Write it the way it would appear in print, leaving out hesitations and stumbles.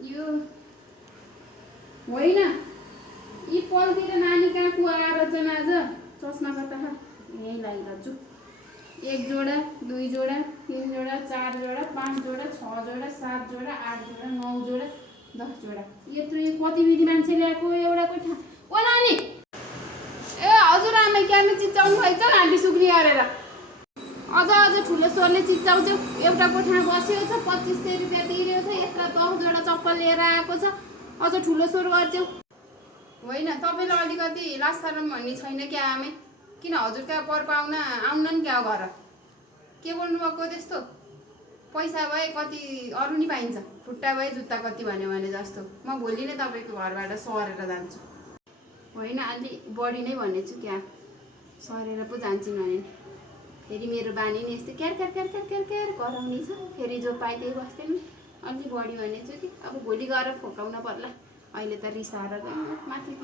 यो होइन यी पलतिर नानी कहाँ कुहाएर चाहिँ आज चस्मा कता यहीँ लागिरहन्छु। 1 जोडा 2 जोडा 3 जोडा 4 जोडा 5 जोडा 6 जोडा 7 जोडा 8 जोडा 9 जोडा 10 जोडा यत्रो कति विधि मान्छे ल्याएको एउटा कोठा ओ नानी ए हजुर आमा क्यामे चिच्चाउनु भएछ घाँटी सुक्ने गरेर अझ ठुलो स्वरले चिच्चाउँछु। एउटा कोठामा बसेको छ 2500 रुपियाँ तिरेको छ यत्रो 10 जोडा चप्पल लिएर आएको छ अझ ठुलो स्वर गर्छौ। होइन तपाईँलाई अलिकति लाज शरम भन्ने छैन क्या आमै किन हजुरका पर पाउन आउन क्या घर के बोल्नु भएको त्यस्तो पैसा भए कति अरू नि पाइन्छ खुट्टा भए जुत्ता कति भन्यो भने जस्तो म भोलि नै तपाईँको घरबाट सरेर जान्छु। होइन अलि बढी नै भनेछु क्या सरेर पो जान्छु भने फेरि मेरो बानी नि यस्तो क्यार क्यार क्यार क्यार क्यार क्यार कराउने छ फेरि जो पाइ त्यही बस्दैन अलि बढी भनेछु कि अब भोलि गएर फोकाउन पर्ला अहिले त रिसाएर माथि